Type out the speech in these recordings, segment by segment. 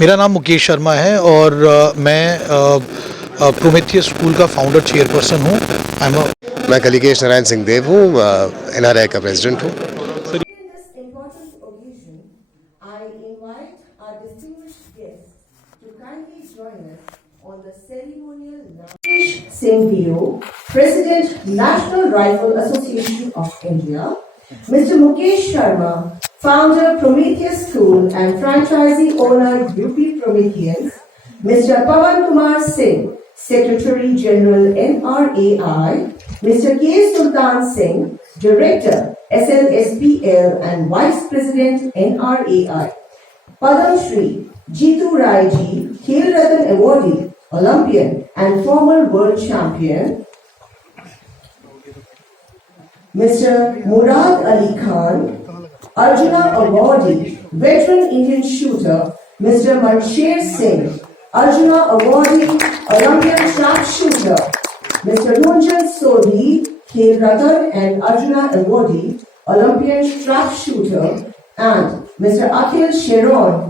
मेरा नाम मुकेश शर्मा है और मैं प्रोमेथियस स्कूल का फाउंडर चेयरपर्सन हूँ। मैं कलिकेश नारायण सिंह देव हूँ, NRI का प्रेसिडेंट हूँ। In this important occasion, I invite our distinguished guests to kindly join us on the ceremonial Mukesh Singh DO, President, National Rifle Association of India, Mr. Mukesh Sharma, Founder, Prometheans School and franchisee owner, UP Prometheans, Mr. Pawan Kumar Singh, Secretary General, NRAI, Mr. K. Sultan Singh, Director, SLSPL and Vice President, NRAI, Padam Shri Jitu Rai Ji, Khel Ratan Awardee, Olympian and former world champion, Mr. Murad Ali Khan, Arjuna Awardee, veteran Indian shooter, Mr. Mansher Singh, Arjuna Awardee, Olympian track shooter, Mr. Runjan Sodhi, Khel Ratan and Arjuna Awardee, Olympian track shooter, and Mr. Akhil Sharon,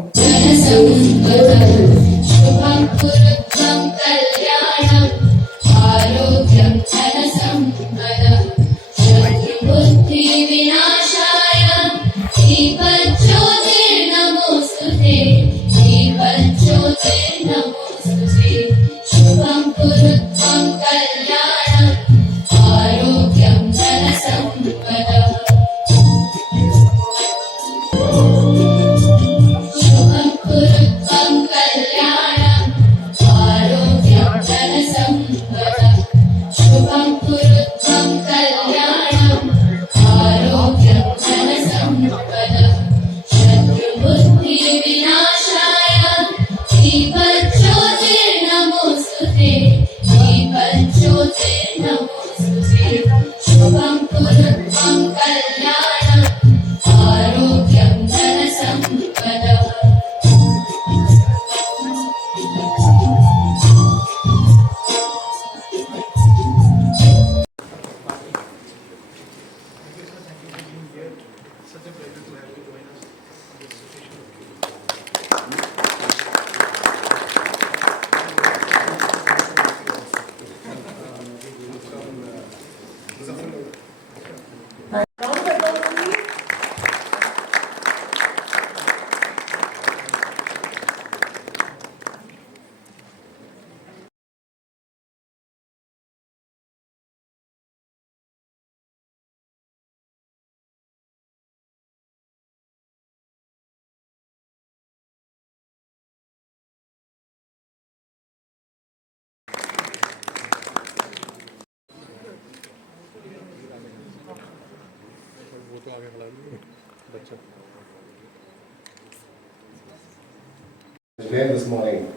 There this morning,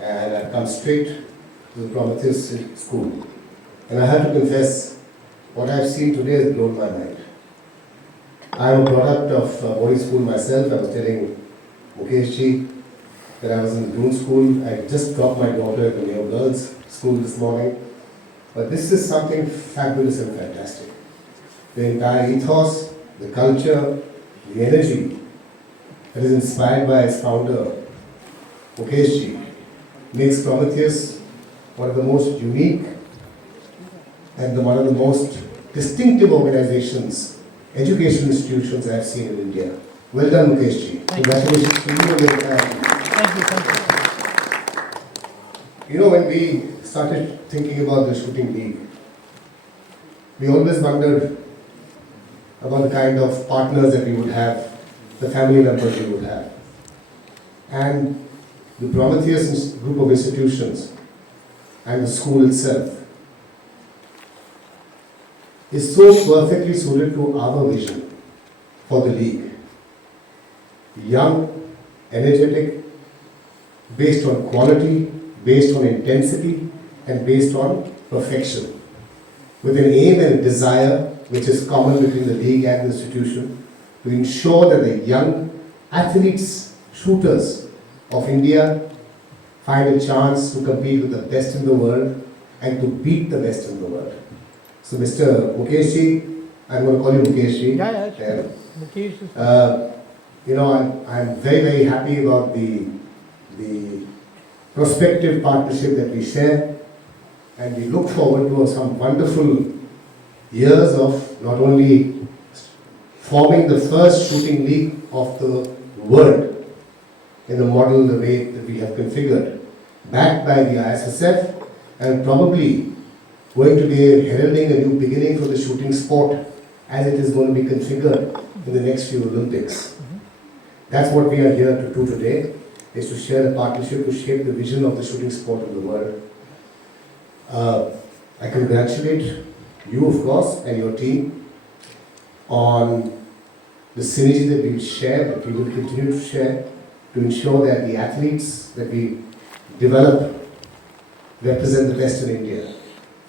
and I've come straight to the Prometheus school. And I have to confess, what I've seen today has blown my mind. I'm a product of boarding school myself. I was telling Mukesh ji that I was in the June school. I just dropped my daughter at the Neo Girls School this morning. But this is something fabulous and fantastic. The entire ethos, the culture, the energy that is inspired by its founder, Mukesh ji, makes Prometheus one of the most unique and one of the most distinctive organizations, educational institutions I have seen in India. Well done, Mukesh ji. Congratulations to you and your entire team. Thank you. You know, when we started thinking about the shooting league, we always wondered about the kind of partners that we would have, the family members we would have. And the Prometheus group of institutions and the school itself is so perfectly suited to our vision for the league. Young, energetic, based on quality, based on intensity, and based on perfection, with an aim and desire which is common between the league and the institution to ensure that the young athletes, shooters of India find a chance to compete with the best in the world and to beat the best in the world. So Mr. Mukesh ji, I'm going to call you Mukesh ji. Yeah, sure. Mukesh is I'm very, very happy about the the prospective partnership that we share, and we look forward to some wonderful years of not only forming the first shooting league of the world in the model, the way that we have configured, backed by the ISSF, and probably going to be heralding a new beginning for the shooting sport as it is going to be configured in the next few Olympics. That's what we are here to do today, is to share a partnership to shape the vision of the shooting sport of the world. I congratulate you, of course, and your team on the synergy that we share, that we will continue to share, to ensure that the athletes that we develop represent the best in India.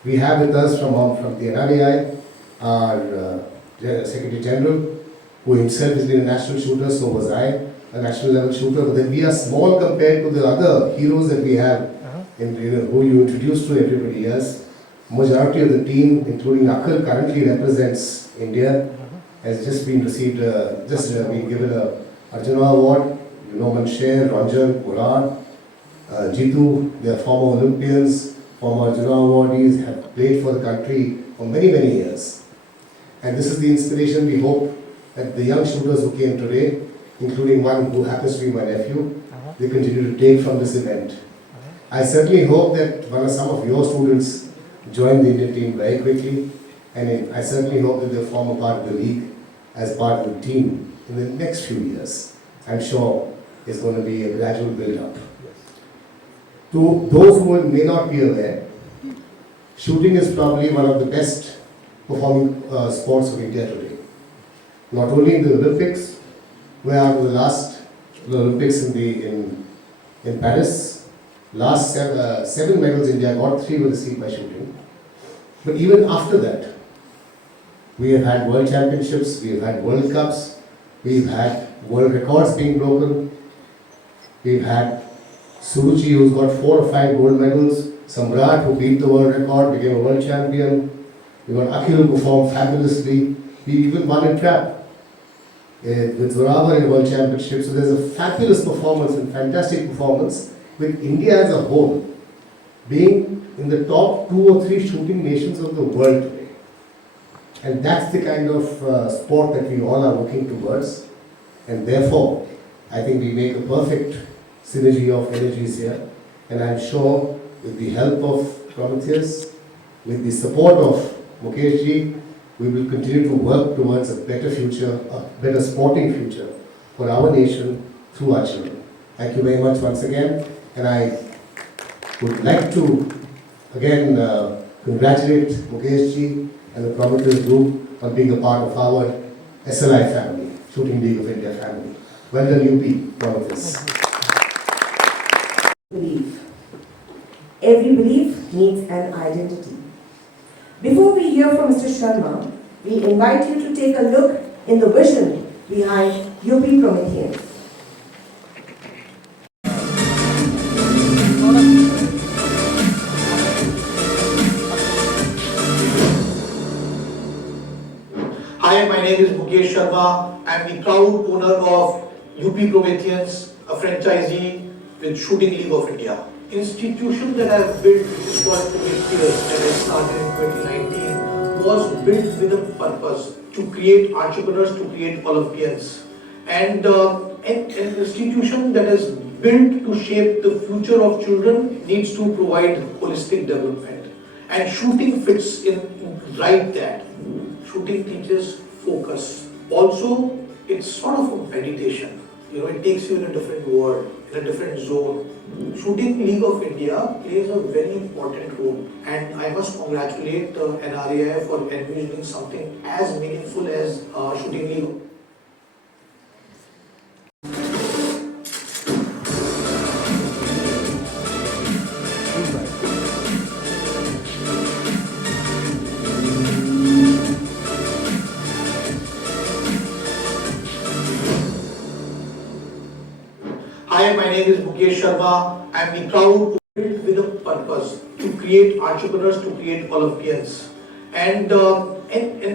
We have with us from the NRAI, our Secretary General, who himself has been a national shooter, so was I, a national level shooter. But then we are small compared to the other heroes that we have, who you introduced to everybody else. Majority of the team, including Akhil, currently represents India, has just been received, been given a Arjuna Award. You know, Mansher, Ranjan, Murad, Jitu, they are former Olympians, former Arjuna awardees, have played for the country for many, many years. And this is the inspiration we hope that the young shooters who came today, including one who happens to be my nephew, they continue to take from this event. I certainly hope that some of your students join the Indian team very quickly, and I certainly hope that they form a part of the league as part of the team in the next few years. I'm sure it's going to be a gradual build-up. To those who may not be aware, shooting is probably one of the best performing sports of India today. Not only in the Olympics, where out of the last Olympics in Paris, last 7 medals India got, 3 were received by shooting. But even after that, we have had world championships, we have had world cups, we've had world records being broken, we've had Suruchi, who's got 4 or 5 gold medals, Samrat, who beat the world record, became a world champion, we got Akhil, who performed fabulously, we even won in trap with Zoravar in World Championship. So there's a fabulous performance and fantastic performance, with India as a whole being in the top 2 or 3 shooting nations of the world today. And that's the kind of sport that we all are working towards. And therefore, I think we make a perfect synergy of energies here. And I'm sure with the help of Prometheus, with the support of Mukesh ji, we will continue to work towards a better future, a better sporting future for our nation through our children. Thank you very much once again. And I would like to again congratulate Mukesh ji and the Prometheus group on being a part of our SLI family, Shooting League of India family. Well done, UP Prometheans. Belief. Every belief needs an identity. Before we hear from Mr. Sharma, we invite you to take a look in the vision behind UP Prometheans. Hi, my name is Mukesh Sharma. I am the proud owner of UP Prometheans, a franchisee with Shooting League of India. Institution that I have built, which is called Prometheans, that I started in 2019, was built with a purpose to create entrepreneurs, to create Olympians. And an institution that is built to shape the future of children needs to provide holistic development. And shooting fits in right that. Shooting teaches focus. Also, it's sort of a meditation. You know, it takes you in a different world, in a different zone. Shooting League of India plays a very important role, and I must congratulate NRAI for envisioning something as meaningful as Shooting League. Hi, my name is Mukesh Sharma. I am the proud built with a purpose to create entrepreneurs, to create Olympians. And an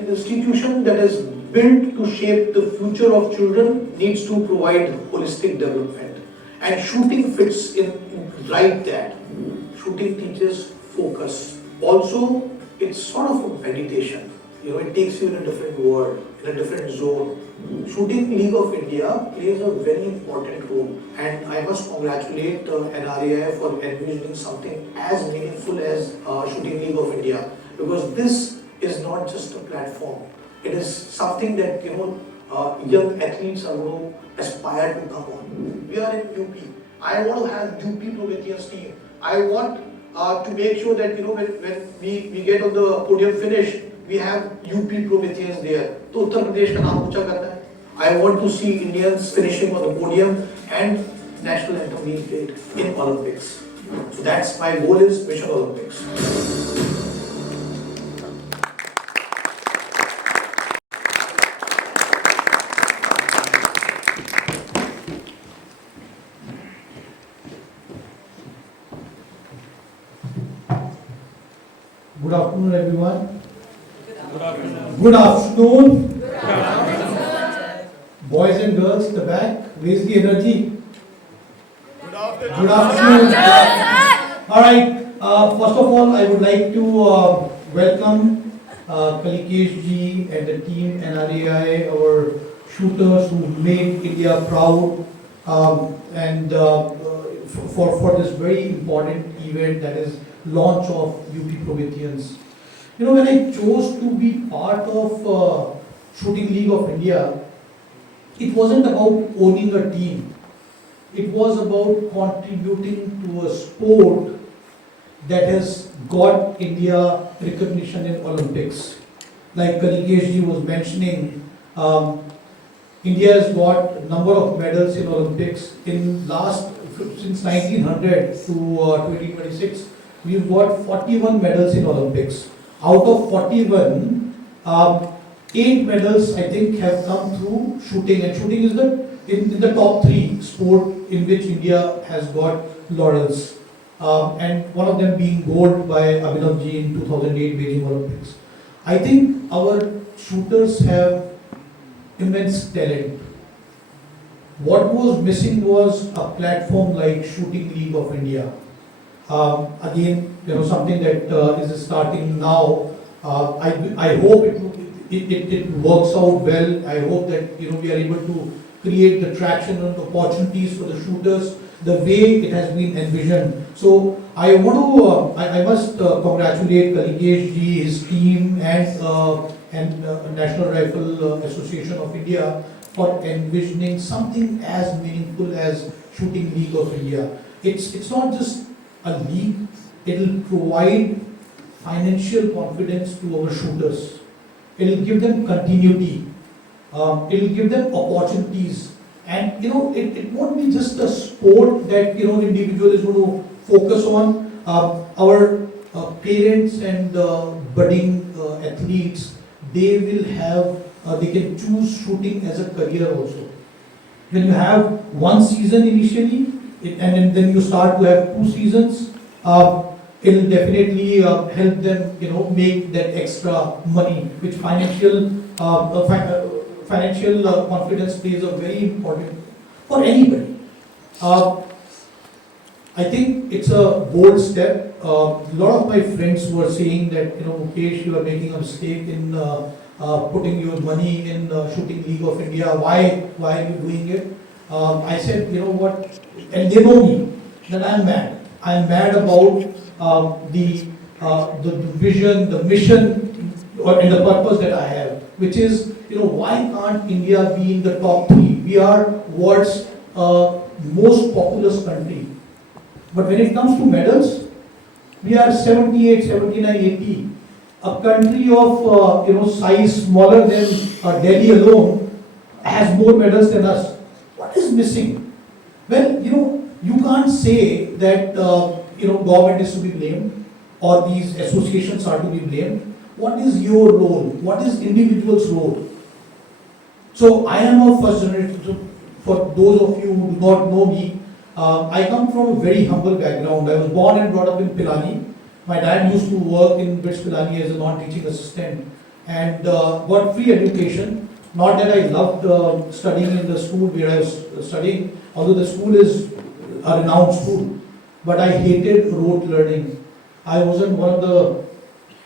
institution that is built to shape the future of children needs to provide holistic development. And shooting fits in right that. Shooting teaches focus. Also, it's sort of a meditation. It takes you in a different world, in a different zone. Shooting League of India plays a very important role, and I must congratulate NRAI for envisioning something as meaningful as Shooting League of India, because this is not just a platform. It is something that young athletes are going to aspire to come on. We are in UP. I want to have UP Prometheans team. I want to make sure that when we get on the podium finish, we have UP Prometheans there. तो उत्तर प्रदेश का नाम ऊंचा करना है. I want to see Indians finishing on the podium and national anthem being played in Olympics. So that's my goal is Mission Olympics. Good afternoon, everyone. Good afternoon. Boys and girls, the back, raise the energy. Good afternoon. All right. First of all, I would like to welcome Kalikesh ji and the team NRAI, our shooters who made India proud, and for this very important event, that is launch of UP Prometheans. When I chose to be part of Shooting League of India, it wasn't about owning a team. It was about contributing to a sport that has got India recognition in Olympics. Like Kalikesh ji was mentioning, India has got a number of medals in Olympics. Since 1900 to 2026, we've got 41 medals in Olympics. Out of 41, 8 medals I think have come through shooting, and shooting is in the top 3 sport in which India has got laurels, and one of them being gold by Abhinav ji in 2008 Beijing Olympics. I think our shooters have immense talent. What was missing was a platform like Shooting League of India. Again, something that is starting now. I hope it works out well. I hope that we are able to create the traction and opportunities for the shooters the way it has been envisioned. So I must congratulate Kalikesh ji, his team, and National Rifle Association of India for envisioning something as meaningful as Shooting League of India. It's not just a league, it will provide financial confidence to our shooters. It will give them continuity. It will give them opportunities. And it won't be just a sport that individual is going to focus on. Our parents and budding athletes, they will have, they can choose shooting as a career also. When you have one season initially, and then you start to have 2 seasons, it will definitely help them, make that extra money, which financial confidence plays a very important for anybody. I think it's a bold step. A lot of my friends were saying that, Mukesh, you are making a mistake in putting your money in Shooting League of India. Why are you doing it? I said, what, and they know me, that I'm mad. I'm mad about the vision, the mission, and the purpose that I have, which is, why can't India be in the top 3? We are world's most populous country. But when it comes to medals, we are 78, 79, 80. A country of size smaller than Delhi alone has more medals than us. What is missing? Well, you can't say that government is to be blamed or these associations are to be blamed. What is your role? What is individual's role? So I am a first generation. For those of you who do not know me, I come from a very humble background. I was born and brought up in Pilani. My dad used to work in British Pilani as a non-teaching assistant and got free education. Not that I loved studying in the school where I was studying, although the school is a renowned school, but I hated rote learning. I wasn't one of the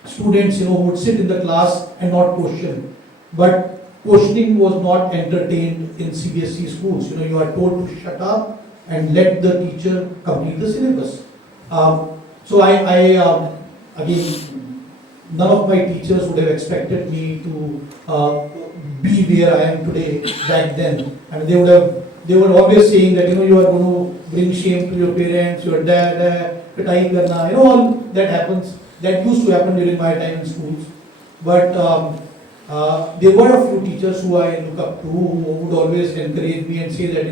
students, who would sit in the class and not question. But questioning was not entertained in CBSE schools. You are told to shut up and let the teacher complete the syllabus. So again, none of my teachers would have expected me to be where I am today back then. I mean, they were always saying that, you are going to bring shame to your parents, your dad, pitai karna, all that happens. That used to happen during my time in schools. But there were a few teachers who I look up to, who would always encourage me and say that,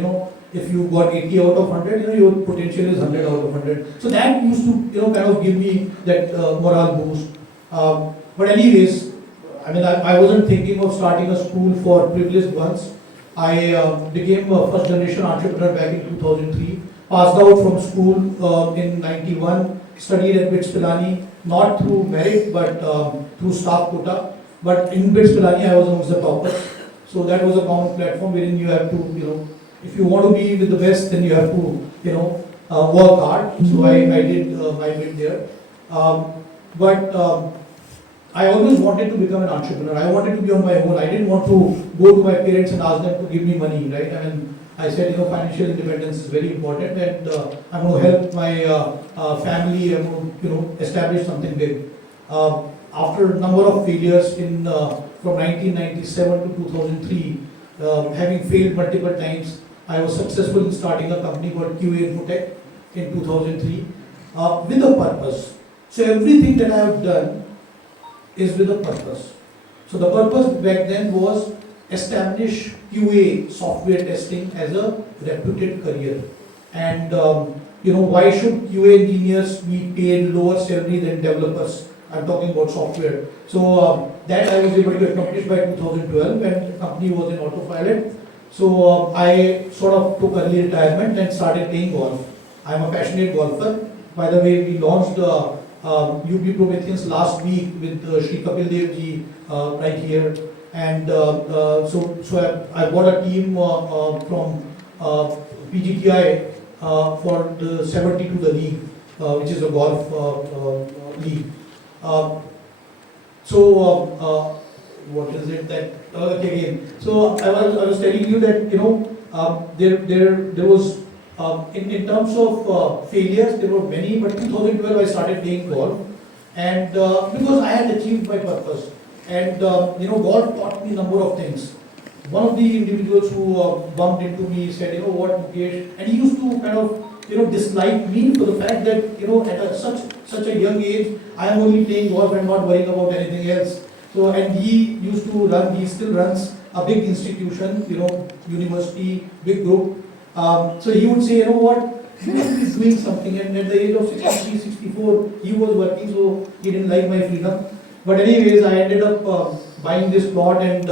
if you got 80 out of 100, your potential is 100 out of 100. So that used to, kind of give me that morale boost. But anyways, I mean, I wasn't thinking of starting a school for privileged ones. I became a first generation entrepreneur back in 2003. Passed out from school in 91. Studied at BITS Pilani, not through merit, but through staff quota. But in BITS Pilani, I was amongst the toppers. So that was a common platform wherein you have to, if you want to be with the best, then you have to, work hard. So I did my bit there. But I always wanted to become an entrepreneur. I wanted to be on my own. I didn't want to go to my parents and ask them to give me money, right? I mean, I said, financial independence is very important, and I'm going to help my family. I'm going to, establish something big. After a number of failures from 1997 to 2003, having failed multiple times, I was successful in starting a company called QA Infotech in 2003 with a purpose. So everything that I have done is with a purpose. So the purpose back then was establish QA software testing as a reputed career. And why should QA engineers be paid lower salary than developers? I'm talking about software. So that I was able to accomplish by 2012 when the company was in autopilot. So I sort of took early retirement and started playing golf. I'm a passionate golfer. By the way, we launched UP Prometheans last week with Shri Kapil Dev ji right here. And so I bought a team from PGTI for the 72 the league, which is a golf league. What is it that again? So I was telling you that there was in terms of failures there were many, but 2012 I started playing golf, and because I had achieved my purpose. And golf taught me a number of things. One of the individuals who bumped into me said, what, Mukesh, and he used to kind of dislike me for the fact that at such a young age I am only playing golf and not worrying about anything else. So and he still runs a big institution, university, big group. So he would say, what, he was doing something, and at the age of 63, 64 he was working, so he didn't like my freedom. But anyways, I ended up buying this plot, and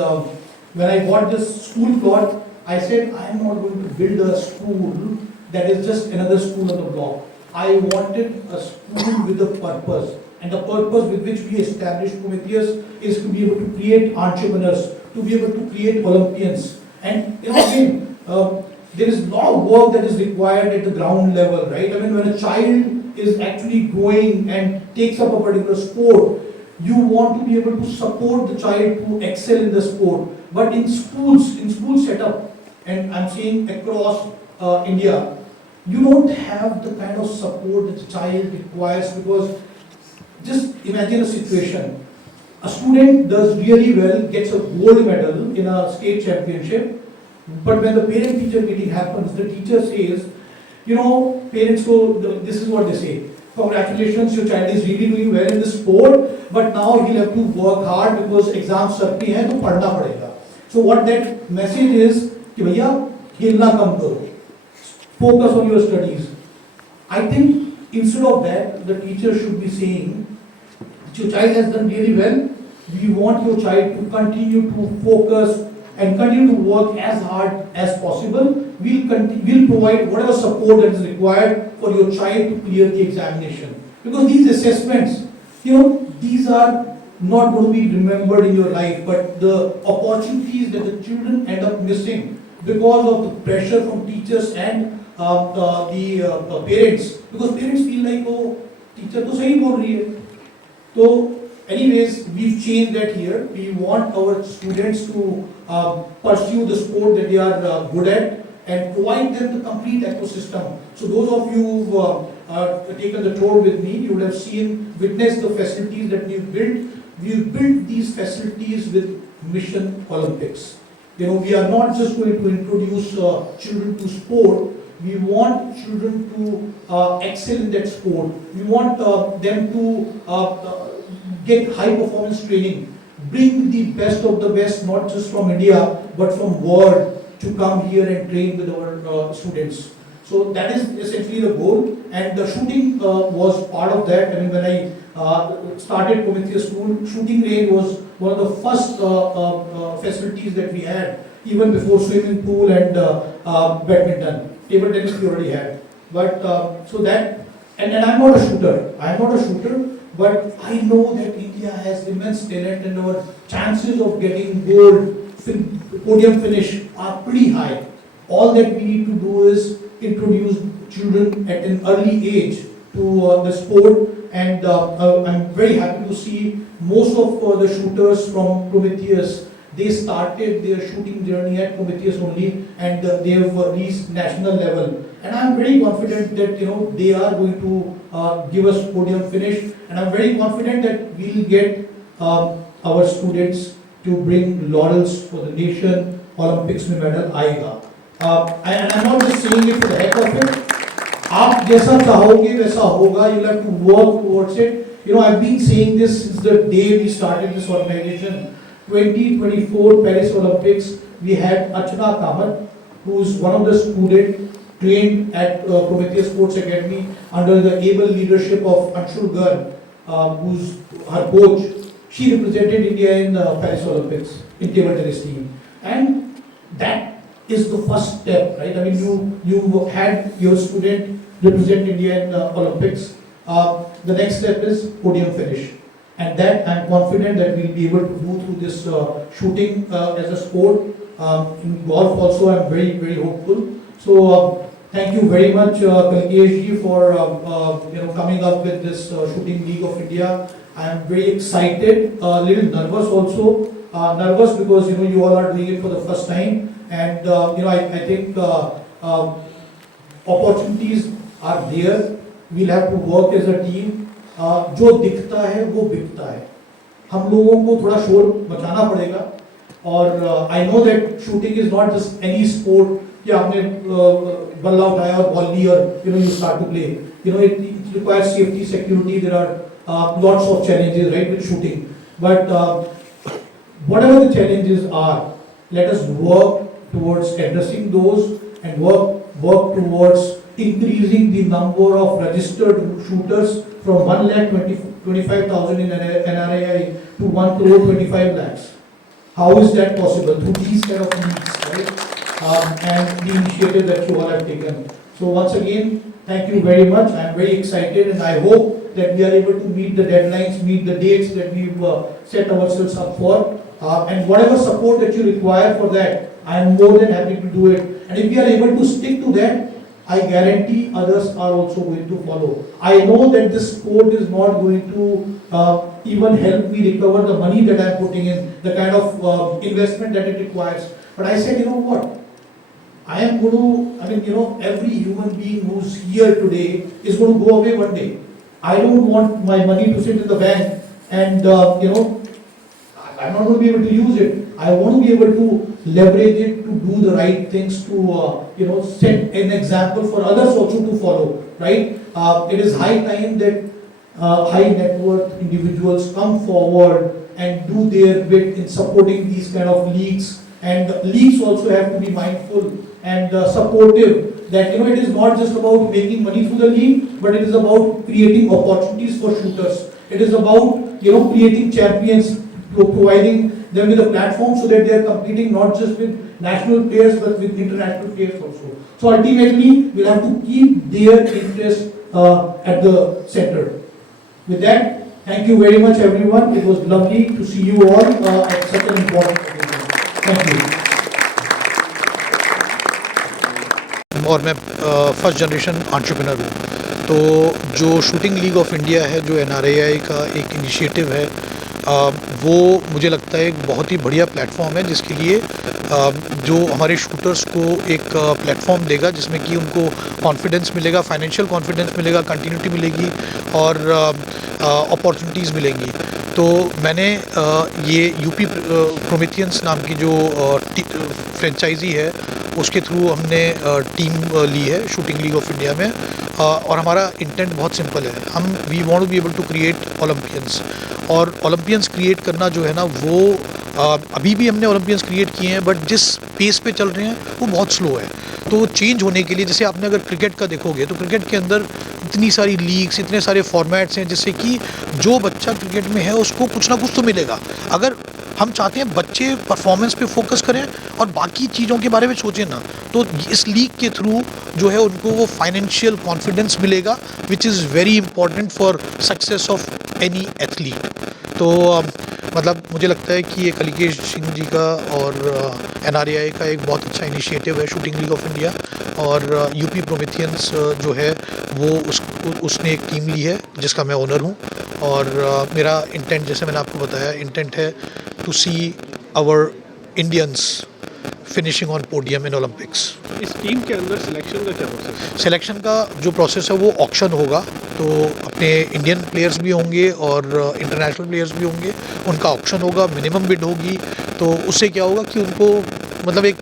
when I bought this school plot, I said, I am not going to build a school that is just another school on the block. I wanted a school with a purpose, and the purpose with which we established Prometheus is to be able to create entrepreneurs, to be able to create Olympians. And again, there is a lot of work that is required at the ground level, right? I mean, when a child is actually growing and takes up a particular sport, you want to be able to support the child to excel in the sport. But in school setup, and I'm saying across India, you don't have the kind of support that the child requires, because just imagine a situation. A student does really well, gets a gold medal in a state championship, but when the parent-teacher meeting happens, the teacher says, parents go, this is what they say, congratulations, your child is really doing well in this sport, but now he'll have to work hard because exams sar pe hain, to padna padega. So what that message is, कि भैया खेलना कम करो, focus on your studies. I think instead of that, the teacher should be saying, your child has done really well, we want your child to continue to focus and continue to work as hard as possible. We'll provide whatever support that is required for your child to clear the examination. Because these assessments, these are not going to be remembered in your life, but the opportunities that the children end up missing because of the pressure from teachers and the parents, because parents feel like, oh, teacher तो सही बोल रही है. So, anyways, we've changed that here. We want our students to pursue the sport that they are good at and provide them the complete ecosystem. So those of you who've taken the tour with me, you would have witnessed the facilities that we've built. We've built these facilities with Mission Olympics. You know, we are not just going to introduce children to sport. We want children to excel in that sport. We want them to get high performance training, bring the best of the best, not just from India, but from world, to come here and train with our students. So that is essentially the goal, and the shooting was part of that. I mean, when I started Prometheans School, shooting range was one of the first facilities that we had, even before swimming pool and badminton. Table tennis we already had. But so that, and I'm not a shooter. I'm not a shooter, but I know that India has immense talent, and our chances of getting gold, podium finish are pretty high. All that we need to do is introduce children at an early age to the sport, and I'm very happy to see most of the shooters from Prometheus. They started their shooting journey at Prometheus only, and they have reached national level. And I'm very confident that they are going to give us podium finish, and I'm very confident that we'll get our students to bring laurels for the nation. Olympics में medal आएगा. And I'm not just saying it for the heck of it. आप जैसा चाहोगे वैसा होगा. You'll have to work towards it. I've been saying this since the day we started this organization. 2024 Paris Olympics, we had Achna Kamat, who is one of the students trained at Prometheus Sports Academy under the able leadership of Anshul Garg, who's her coach. She represented India in the Paris Olympics in table tennis team, and that is the first step, right? I mean, you had your student represent India in the Olympics. The next step is podium finish. And that I'm confident that we'll be able to do through this shooting as a sport. In golf also, I'm very, very hopeful. So thank you very much, Kalkesh ji, for coming up with this shooting league of India. I'm very excited, a little nervous also. Nervous because you all are doing it for the first time, and I think opportunities are there. We'll have to work as a team. जो दिखता है वो बिकता है. हम लोगों को थोड़ा शोर मचाना पड़ेगा. और I know that shooting is not just any sport कि आपने बल्ला उठाया और बॉल ली और you start to play. It requires safety, security. There are lots of challenges, right, with shooting. But whatever the challenges are, let us work towards addressing those and work towards increasing the number of registered shooters from 1,25,000 in NRAI to 1,25 lakhs. How is that possible? Through these kind of needs, right? And the initiative that you all have taken. So once again, thank you very much. I am very excited, and I hope that we are able to meet the deadlines, meet the dates that we've set ourselves up for. And whatever support that you require for that, I am more than happy to do it. And if we are able to stick to that, I guarantee others are also going to follow. I know that this sport is not going to even help me recover the money that I am putting in, the kind of investment that it requires. But I said, what? I am going to, every human being who's here today is going to go away one day. I don't want my money to sit in the bank and, I'm not going to be able to use it. I want to be able to leverage it to do the right things, to set an example for others also to follow, right? It is high time that high net worth individuals come forward and do their bit in supporting these kind of leagues. And leagues also have to be mindful and supportive that it is not just about making money through the league, but it is about creating opportunities for shooters. It is about creating champions, providing them with a platform so that they are competing not just with national players but with international players also. So ultimately, we'll have to keep their interest at the center. With that, thank you very much, everyone. It was lovely to see you all at such an important occasion. Thank you. और मैं first generation entrepreneur हूँ। तो जो shooting league of India है, जो NRAI का एक initiative है, वो मुझे लगता है एक बहुत ही बढ़िया प्लेटफॉर्म है, जिसके लिए जो हमारे शूटर्स को एक प्लेटफॉर्म देगा जिसमें कि उनको कॉन्फिडेंस मिलेगा, फाइनेंशियल कॉन्फिडेंस मिलेगा, कंटिन्यूटी मिलेगी और अपॉर्चुनिटीज़ मिलेंगी। तो मैंने ये यूपी प्रोमेथियंस नाम की जो फ्रेंचाइजी है, उसके थ्रू हमने टीम ली है शूटिंग लीग ऑफ इंडिया में। और हमारा इंटेंट बहुत सिंपल है, we want to be able to create Olympians. और ओलंपियंस क्रिएट करना जो है ना, वो अभी भी हमने ओलंपियंस क्रिएट किए हैं, बट जिस पेस पे चल रहे हैं वो बहुत स्लो है। तो चेंज होने के लिए, जैसे आपने अगर क्रिकेट का देखोगे तो क्रिकेट के अंदर इतनी सारी लीग्स, इतने सारे फॉर्मेट्स हैं, जिससे कि जो बच्चा क्रिकेट में है उसको कुछ ना कुछ तो मिलेगा। अगर हम चाहते हैं बच्चे परफॉर्मेंस पे फोकस करें और बाकी चीज़ों के बारे में सोचें ना, तो इस लीग के थ्रू जो है उनको वो फाइनेंशियल कॉन्फिडेंस मिलेगा, which is very important for success of any athlete. तो मतलब मुझे लगता है कि ये कलिकेश सिंह जी का और NRAI का एक बहुत अच्छा इनिशिएटिव है शूटिंग लीग ऑफ इंडिया। और UP प्रोमेथियंस जो है वो उसने एक टीम ली है जिसका मैं ओनर हूँ। और मेरा इंटेंट, जैसे मैंने आपको बताया, इंटेंट है to see our Indians finishing on podium in Olympics. इस टीम के अंदर सिलेक्शन का क्या प्रोसेस है? सिलेक्शन का जो प्रोसेस है वो ऑक्शन होगा, तो अपने इंडियन प्लेयर्स भी होंगे और इंटरनेशनल प्लेयर्स भी होंगे, उनका ऑक्शन होगा, मिनिमम बिड होगी। तो उससे क्या होगा कि उनको मतलब एक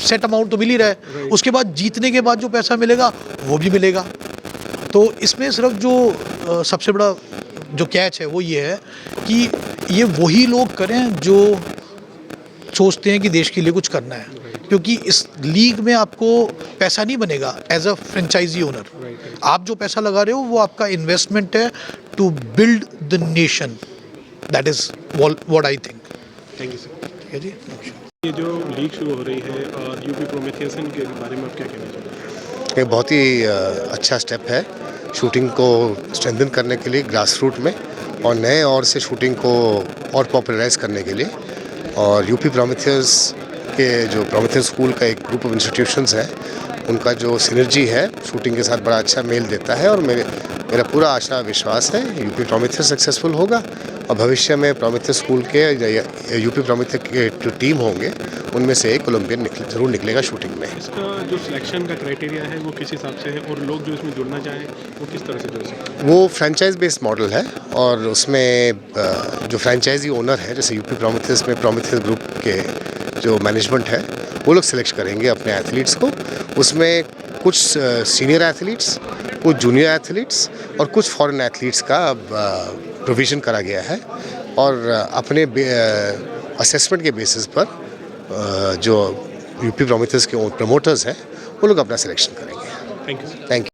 सेट अमाउंट तो मिल ही रहा है, उसके बाद जीतने के बाद जो पैसा मिलेगा वो भी मिलेगा। तो इसमें सिर्फ जो सबसे बड़ा जो कैच है वो ये है कि ये वही लोग करें जो सोचते हैं कि देश के लिए कुछ करना है, क्योंकि इस लीग में आपको पैसा नहीं बनेगा एज अ फ्रेंचाइजी ओनर। आप जो पैसा लगा रहे हो वो आपका इन्वेस्टमेंट है to build the nation. That is what I think. Thank you sir. ठीक है जी। ये जो लीग शुरू हो रही है और यूपी प्रोमेथियंस के बारे में आप क्या कहना चाहते हैं? ये बहुत ही अच्छा स्टेप है शूटिंग को स्ट्रेंथन करने के लिए ग्रास रूट में, और नए और से शूटिंग को और पॉपुलराइज करने के लिए। और यूपी प्रोमेथियंस के जो प्रोमेथियंस स्कूल का एक ग्रुप ऑफ इंस्टीट्यूशंस है, उनका जो सिनर्जी है शूटिंग के साथ बड़ा अच्छा मेल देता है। और मेरा पूरा आशा विश्वास है यूपी प्रोमेथियंस सक्सेसफुल होगा, और भविष्य में प्रोमेथियंस स्कूल के यूपी प्रोमेथियंस के जो टीम होंगे उनमें से एक ओलंपियन जरूर निकलेगा शूटिंग में। इसका जो सिलेक्शन का क्राइटेरिया है वो किस हिसाब से है, और लोग जो इसमें जुड़ना चाहें वो किस तरह से जुड़ सकते हैं? वो फ्रेंचाइज बेस्ड मॉडल है, और उसमें जो फ्रेंचाइजी ओनर है, जैसे यूपी प्रोमेथियंस में प्रोमेथियंस ग्रुप के जो मैनेजमेंट है वो लोग सिलेक्ट करेंगे अपने एथलीट्स को। उसमें कुछ सीनियर एथलीट्स, कुछ जूनियर एथलीट्स और कुछ फॉरेन एथलीट्स का प्रोविज़न करा गया है। और अपने असेसमेंट के बेसिस पर जो यूपी प्रोमेथियंस के प्रमोटर्स हैं वो लोग अपना सिलेक्शन करेंगे। Thank you sir. Thank you.